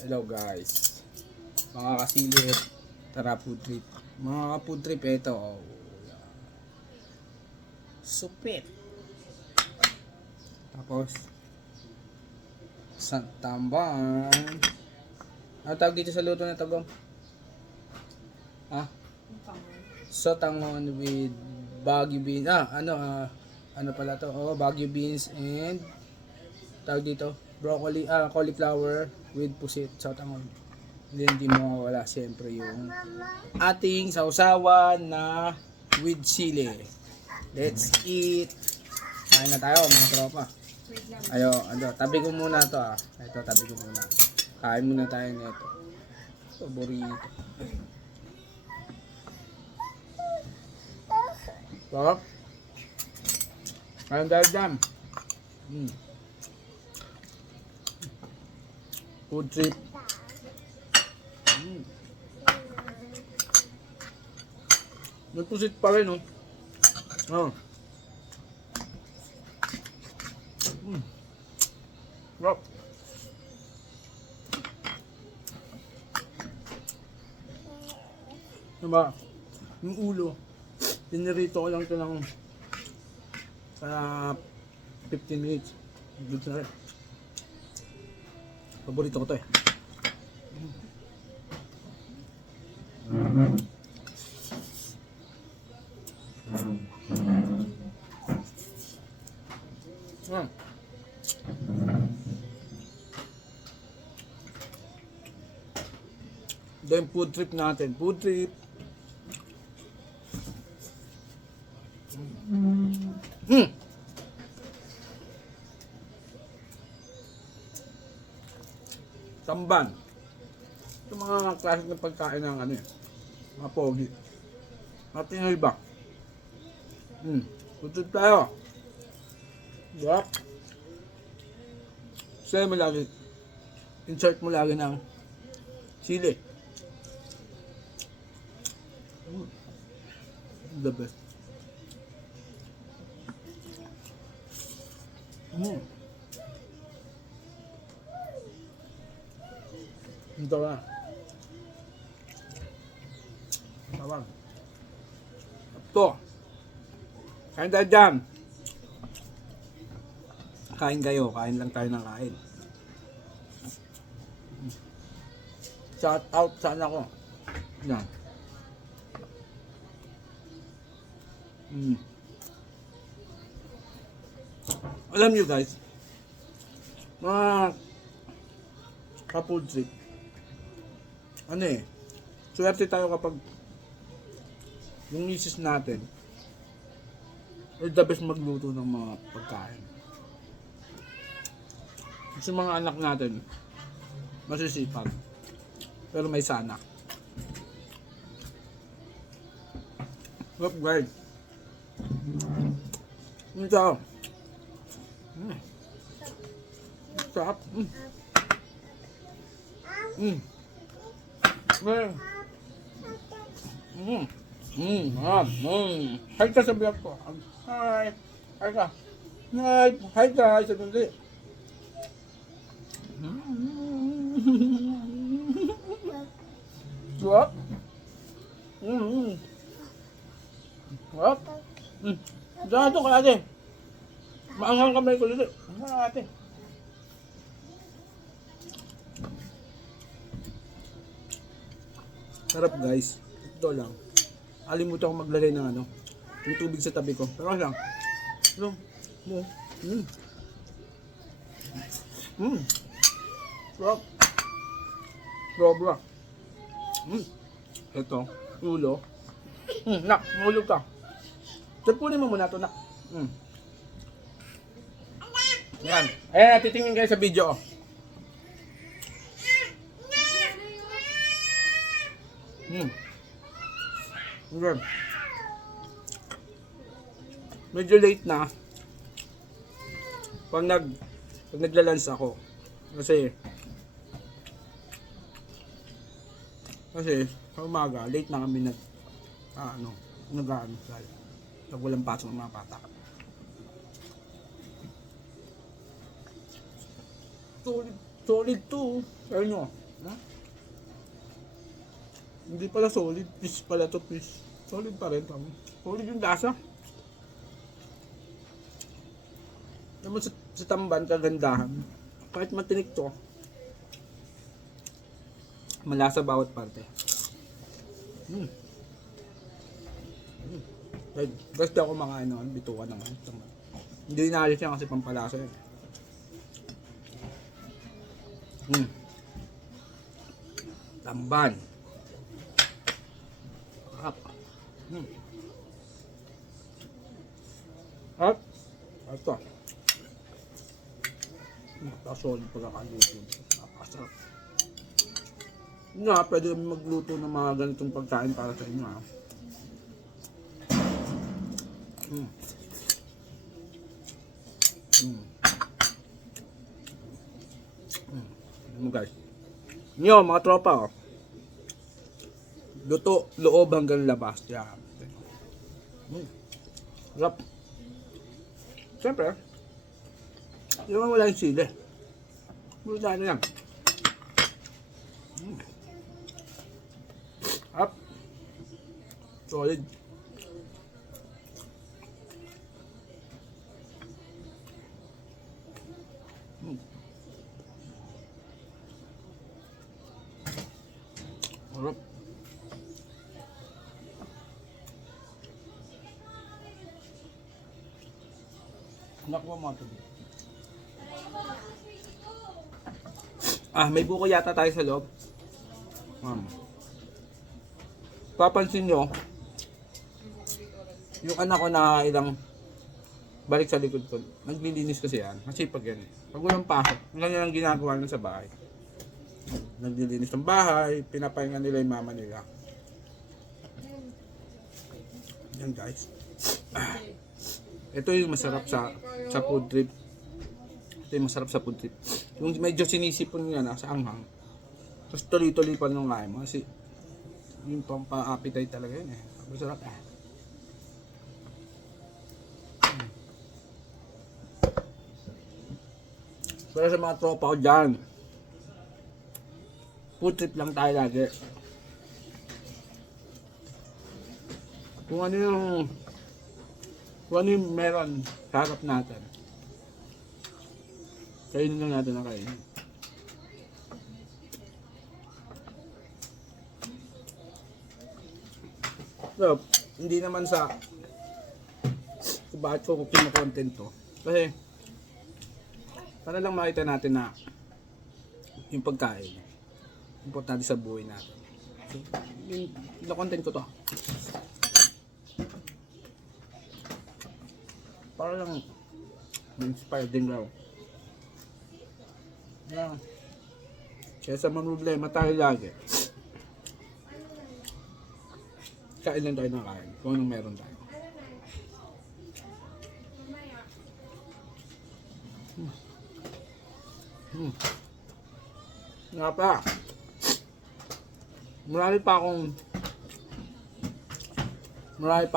Hello guys, mga kasilip, tara food trip. Mga food trip, ito supit. Tapos santamban. Ano tawag dito sa luto na tagong? Sotangon with Baguio beans. Ano pala to? Baguio beans and tawag dito, broccoli, cauliflower with pusit, sotangon. Then hindi mo wala siyempre yung ating sausawan na with sili. Let's eat. Kain na tayo mga tropa. Tabi ko muna to Ito, tabi ko muna. Kain muna tayo nito. Paborito. Sarap. Kain tayo dyan. Food trip. May pusit pa rin, Rock. Diba? Yung ulo, pinirito ko lang ito ng sa 15 minutes. Good na rin. Paborito ko to Then food trip natin. Food trip. Tamban. Ito mga klaseng ng pagkain ng mga pogi. Mga Pinoy ba? Food trip tayo. Yup. Sa'yo mo lagi. Insert mo lagi ng sili. The best. Ito na. Tawag. Ito. Kain tayo dyan. Kain kayo. Kain lang tayo ng kain. Shout out sa anak ko. Yan. Alam nyo guys, mga ka-food trip, swerte tayo kapag yung misis natin is the best magluto ng mga pagkain. Kasi mga anak natin masisipag pero may sana. Look guys, ito sarap. Hi ka sa vlog ko. Hi. Hi ka. Hi guys. Sandali. Sarap. Sarap. Diyan ito ka ate. Maanghang kamay ko dito. Ate. Sarap guys. Ito lang. Alimutan ko maglagay ng yung tubig sa tabi ko. Pero lang. Sarap. Sobra. Ito. Ulo. Nak, mahulog ka. Tapunin mo muna ito, nak. Yan. Ayan, titingin kayo sa video. Okay. Medyo late na. Pag nagla-lunch ako. Kasi sa umaga, late na kami walang pasok ng mga bata. Solid to. Ayun nyo. Ha? Hindi pala solid. Fish pala to, fish. Solid pa rin. Solid yung lasa. Naman sa tamban, kagandahan. Kahit matinik to, malasa bawat parte. Gusto ako mga ano, bitukan naman. Hindi inaalis niya kasi pampalasa yun. Tamban. Up. Up. Ito. Napaka-solid pagkakaluto. Napakasarap. Nga, pwede kami magluto ng mga ganitong pagkain para sa inyo. Ano guys? Nyo, mga tropa, oh. Luto, loob hanggang labas. Yan. Sarap. Siyempre, hindi naman wala yung sili. Wala na yan. Up. Solid. Sarap. Nakuha mo ito. May buko yata tayo sa loob. Papansin nyo, yung anak ko na ilang balik sa likod ko, naglilinis kasi yan. Kasi pag yan, pag walang pasok, ganyan ang ginagawa nila sa bahay. Naglilinis ng bahay, pinapahinga nila yung mama nila. Yan guys. Ito yung masarap sa food trip. Ito yung masarap sa food trip. Yung medyo sinisipon nyo na sa anghang. Tapos tuloy-tuloy pa nung kain mo. Kasi yung pampa-appetite talaga yun eh. Masarap eh. Pero sa mga tropa ko dyan, food trip lang tayo lagi. Kung ano yung meron sa harap natin, kainin lang natin na kainin. So, hindi naman sa kung bakit ko kino-content to. Kasi, para lang makita natin na yung pagkain, importante sa buhay natin. So, yung content ko to. Para lang ma-inspire din raw. Kaya sa mga problema tayo lagi. Kain lang tayo ng kain. Kung anong meron tayo. Nga pa. Marami pa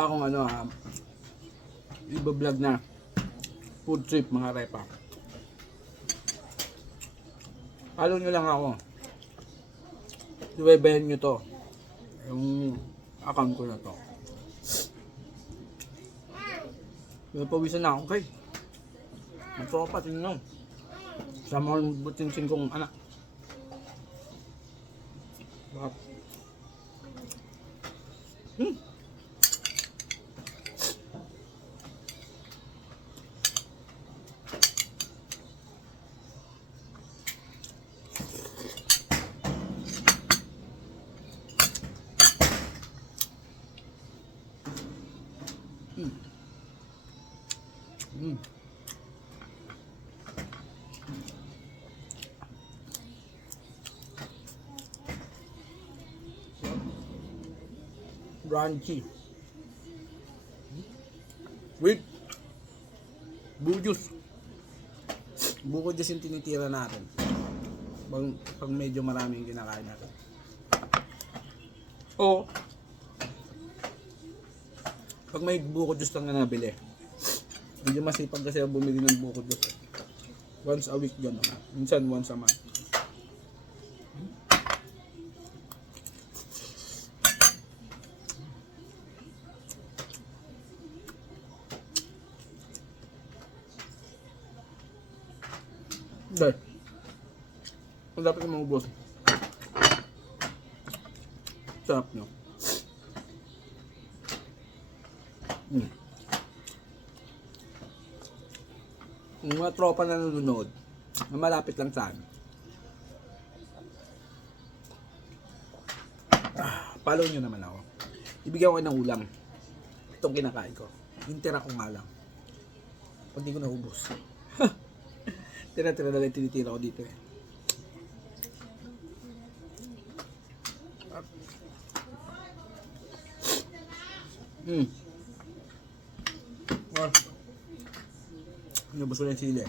akong iba-vlog na food trip mga repa. Follow nyo lang ako. Iwebayan nyo to. Yung account ko na to. Napawisan na ako kay. Ang tropa, tingnan. Sama ang butinsin kong anak. Bakit? Crunchy with bujus. Buko juice yung tinitira natin pag medyo marami yung kinakain natin. O pag may buko juice lang na nabili, medyo masipag kasi bumili ng buko juice. Once a week dyan naman. Minsan once a month. Hindi. Ang dapat na maubos. Sarap nyo. Yung mga tropa na nanonood, na malapit lang sa amin. Follow nyo naman ako. Ibigyan ko kayo ng ulam. Itong kinakain ko. Hintira ko nga lang. Pag di ko naubos. Tira-tira na lang tinitira ko dito eh. Inubos ko na yung sili.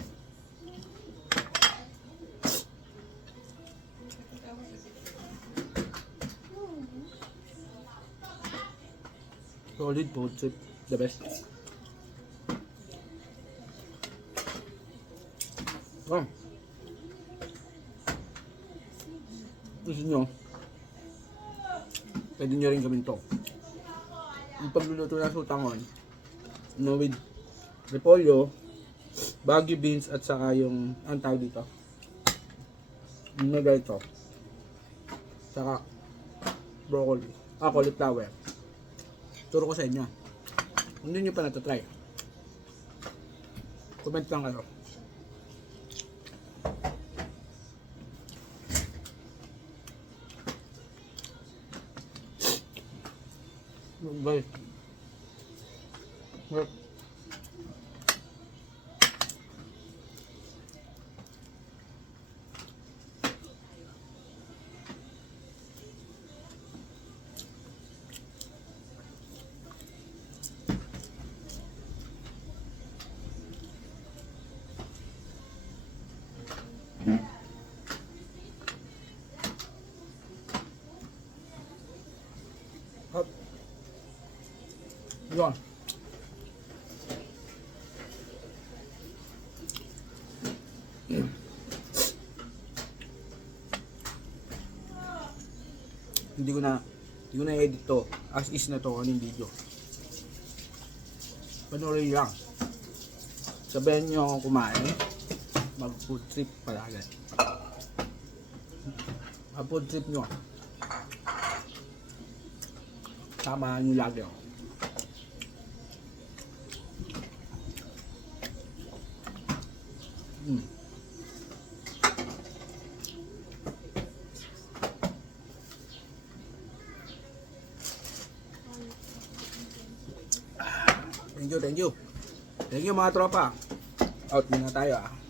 Solid food trip. The best. Gusto nyo, pwede nyo rin gawin to. Yung pagluluto ng sutangon, with repolyo, Baguio beans at saka yung ang tawag dito. Yung nagay ito. Saka broccoli. Cauliflower. Turo ko sa inyo. Kung hindi nyo pa natatry, comment lang kayo. Guys. Hop. Yun. Hindi ko na edit to. As is na to yung video. Panoorin lang. Sabihin nyo ako kumain. Mag food trip palagi. Mag food trip nyo. Samahan nyo lagi ako. Thank you. Thank you mga tropa. Out muna tayo ah.